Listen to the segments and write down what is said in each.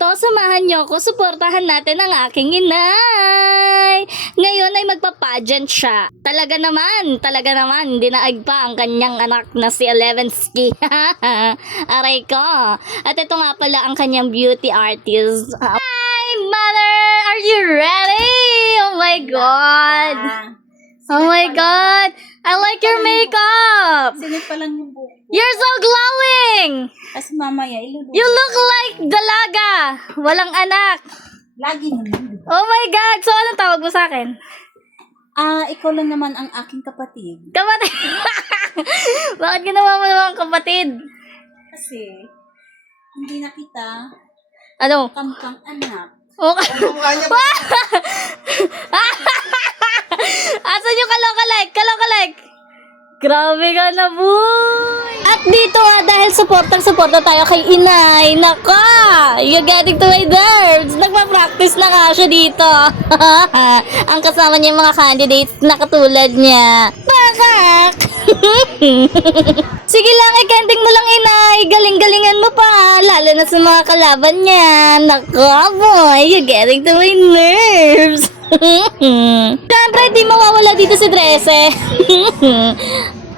to, samahan nyo ko, suportahan natin ang aking inay. Ngayon ay magpa-pageant siya. Talaga naman, dinaig pa ang kanyang anak na si Elevensky. Aray ko. At ito nga pala ang kanyang beauty artist. Hi, mother! Are you ready? Oh my God! Oh my God! I like your makeup! Sinit pa lang yung buhok. You're so glowing! Kasi mamaya iluluto. You look like dalaga! Walang anak! Lagi naman. Oh my God! So, anong tawag mo sa akin? Ikaw lang naman ang aking kapatid. Kapatid! Bakit ginawa mo naman kapatid? Kasi, hindi na kita Ano? kamkang anak. Okay. Asan yung kaloka-like? Kaloka-like! Grabe ka na, boy! At dito nga, dahil supportang-suporta tayo kay Inay. Naka! You're getting to my nerves! Nagpa-practice na nga siya dito. Ang kasama niya yung mga candidates na katulad niya. Bakak! Sige lang, ikending mo lang, Inay. Galing-galingan mo pa. Lalo na sa mga kalaban niya. Naka, boy! You're getting to my nerves! Siyempre, di mawawala dito si Drese.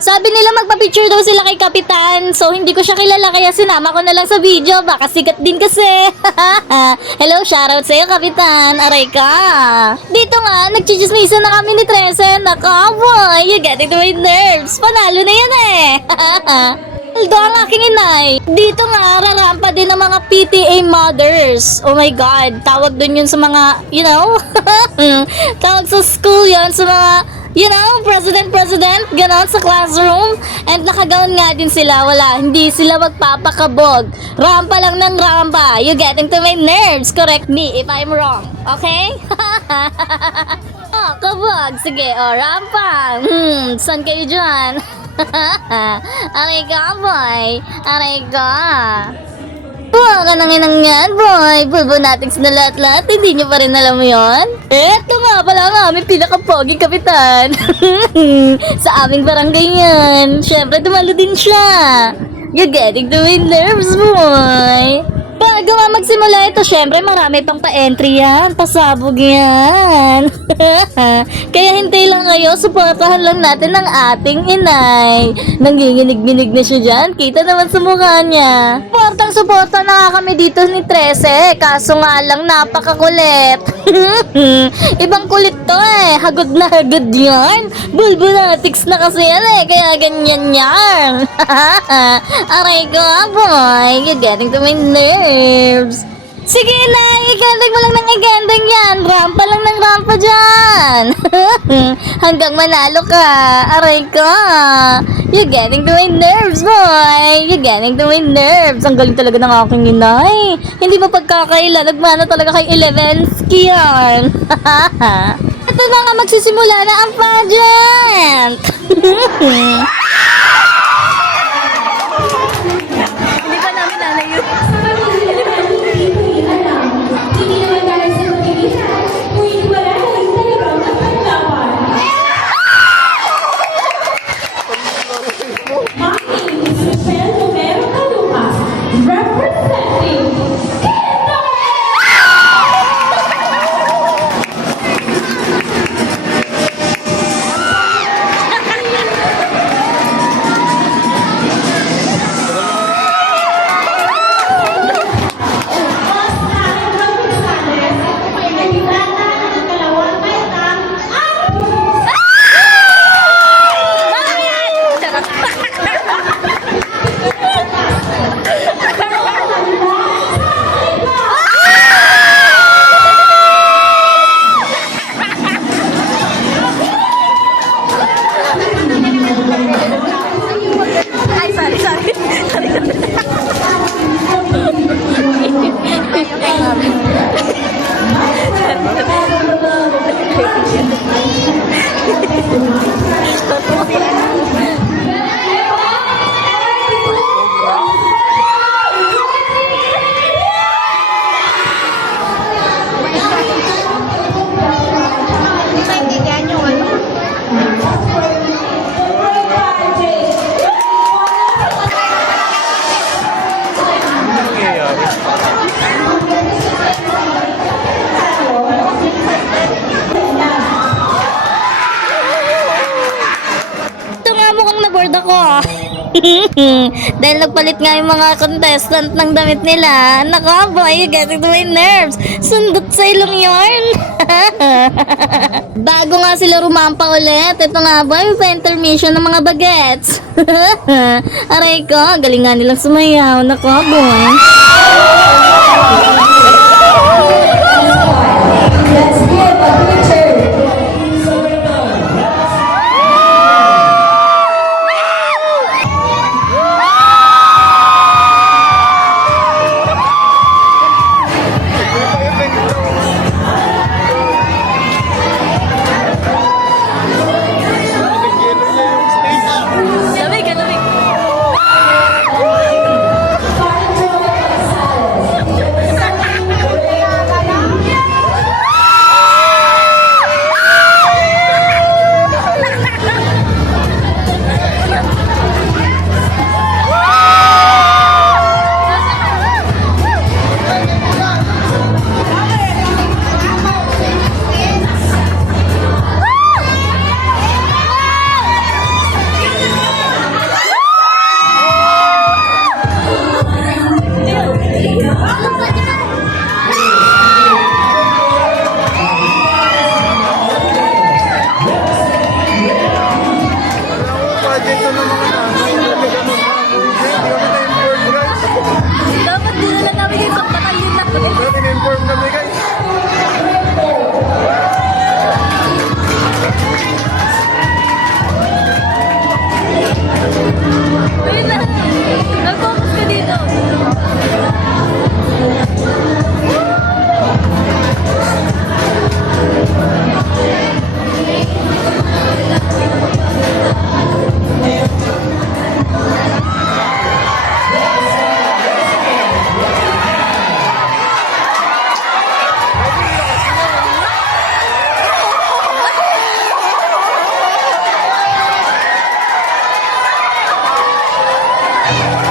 Sabi nila magpa-picture daw sila kay Kapitan. So, hindi ko siya kilala kaya sinama ko na lang sa video. Baka sikat din kasi. Hello, shoutout sa'yo, Kapitan. Aray ka. Dito nga, nagchichismisan na kami ni Trese. Nakaboy, you getting to my nerves. Panalo na yan eh. Aldo ang aking inay. Dito nga, rarampa din ng mga PTA mothers. Oh my God. Tawag dun yun sa mga, you know? Tawag sa school yun sa mga, you know, president, ganon sa classroom. And nakagaon nga din sila. Wala, hindi sila magpapakabog. Rampa lang ng rampa. You getting to my nerves. Correct me if I'm wrong. Okay? Oh, kabog. Sige, oh, rampa. Saan kayo dyan? Aray ka, boy. Aray ka. Buha ka nang inang yan, boy. Bulbonatics na lahat-lahat. Hindi nyo pa rin alam yun? Eto nga pala ang aming pinakapoging kapitan. Sa aming barangay yan. Siyempre, tumalo din siya. You're getting to my nerves, boy. Bago nga magsimula ito, syempre marami pang pa-entry yan, pasabog yan. Kaya hintay lang kayo, suportahan lang natin ang ating inay. Nanginginig-ginig na siya dyan, kita naman sa mukha niya. Suportang-suporta na nga kami dito ni Trese, kaso nga lang napakakulit. Ibang kulit to eh, hagod na hagod yan. Bulbonatics na kasi yan eh, kaya ganyan yan. Aray ko, boy, you're getting to my nerves. Sige na, igandang mo lang ng igandang yan. Rampa lang ng rampa dyan. Hanggang manalo ka. Aray ko. You're getting to my nerves, boy. You're getting to my nerves. Ang galing talaga ng aking inay. Hindi mo pagkakaila. Nagmana talaga kay Elevensky yan. Ito na nga, magsisimula na ang pageant. Hindi pa namin lalayo. Dahil nagpalit nga yung mga contestant ng damit nila. Nako, boy, you getting to my nerves. Sundot sa ilong yarn. Bago nga sila rumampa ulit, ito nga boy, pa-intermission ng mga bagets. Aray ko, galing nga nilang sumayaw. Nako, boy. Let's give a picture. Lamig, lamig. Project na ng mga nanay. Hindi kami na-inform guys. Dapat dinala namin yung pagpatay yun na. Dapat in-inform kami guys. Wait lang. Nag-focus ka dito.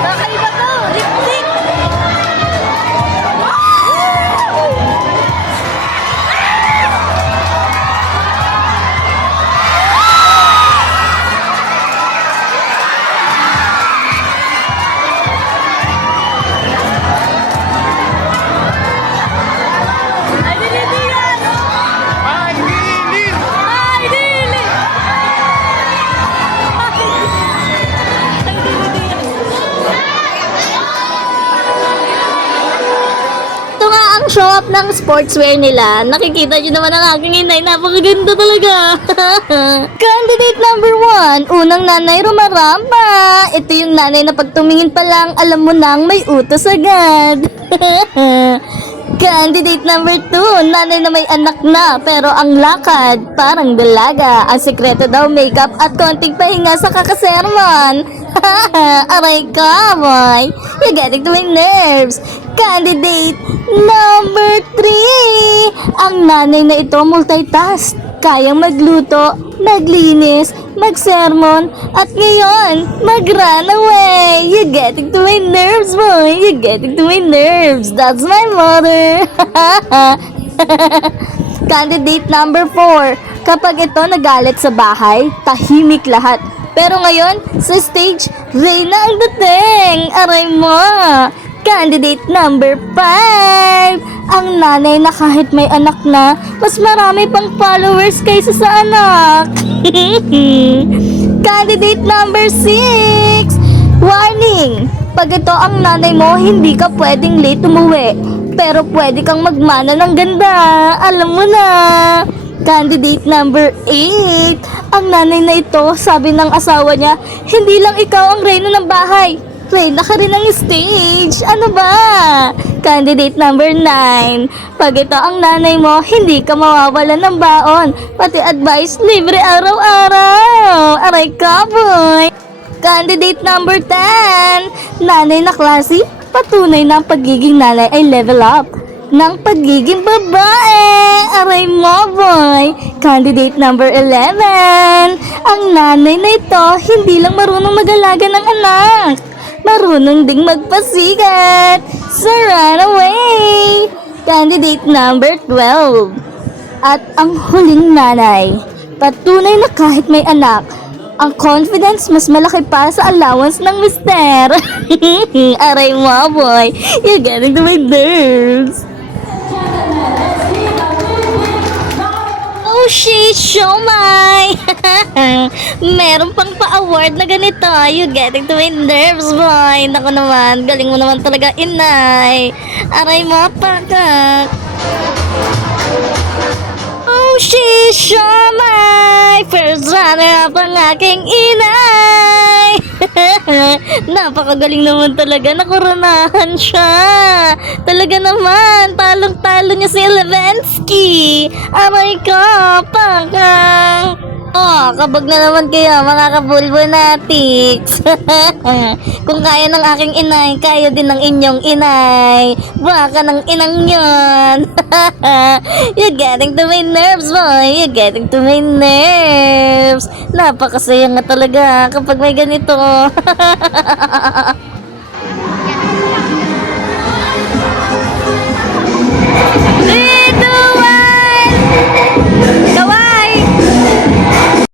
Kakaiba to. Lipstick. Ay, dili yan. Ay, Lili! Ay, dili. Ay, dili yan. Ito nga ang show up ng sportswear nila. Nakikita nyo naman ang aking inay. Napakaganda talaga. Candidate number 1. Unang nanay rumaramba. Ito yung nanay na pag tumingin pa lang, alam mo nang may utos agad. Candidate number 2. Nanay na may anak na pero ang lakad parang dalaga. Ang sekreto daw makeup at konting pahinga sa kakasermon. Aray ka, boy. You're getting to my nerves. Candidate number 3. Ang nanay na ito multitask. Kayang magluto, maglinis, magsermon, at ngayon, mag-run away. You're getting to my nerves, boy. You're getting to my nerves. That's my mother. Candidate number 4. Kapag ito nagalit sa bahay, tahimik lahat. Pero ngayon, sa stage, Reyna ang dating. Aray mo. Candidate number 5. Ang nanay na kahit may anak na, mas marami pang followers kaysa sa anak. Candidate number 6. Warning! Pag ito ang nanay mo, hindi ka pwedeng late umuwi. Pero pwede kang magmana ng ganda. Alam mo na. Candidate number 8. Ang nanay na ito, sabi ng asawa niya, hindi lang ikaw ang reyna ng bahay. Reyna ka rin ng stage. Ano ba? Candidate number 9. Pag ito ang nanay mo, hindi ka mawawala ng baon. Pati advice, libre araw-araw. Aray ka, boy. Candidate number 10. Nanay na klase, patunay na ang pagiging nanay ay level up ng pagiging babae. Aray mo, boy. Candidate number 11. Ang nanay na ito, hindi lang marunong mag-alaga ng anak. Marunong ding magpasikat. So run away. Candidate number 12. At ang huling nanay, patunay na kahit may anak, Ang confidence mas malaki pa sa allowance ng mister. Aray mo, boy. You're getting to my nerves. Oh, shit, siomay! Meron pang pa-award na ganito. You getting to my nerves, boy. Naku naman, galing mo naman talaga, inay. Aray mo, pakak. Oh, shit, siomay! First runner-up ang aking inay! Napakagaling naman talaga, nakurunahan siya. Talaga naman, talong-talo niya si Levensky. Aray ko, pakang. Oh, kabog na naman kayo mga kabulbonatics. Kung kaya ng aking inay, kaya din ng inyong inay. Baka ng inang yon. You're getting to my nerves, boy. You're getting to my nerves. Napakasaya nga talaga kapag may ganito.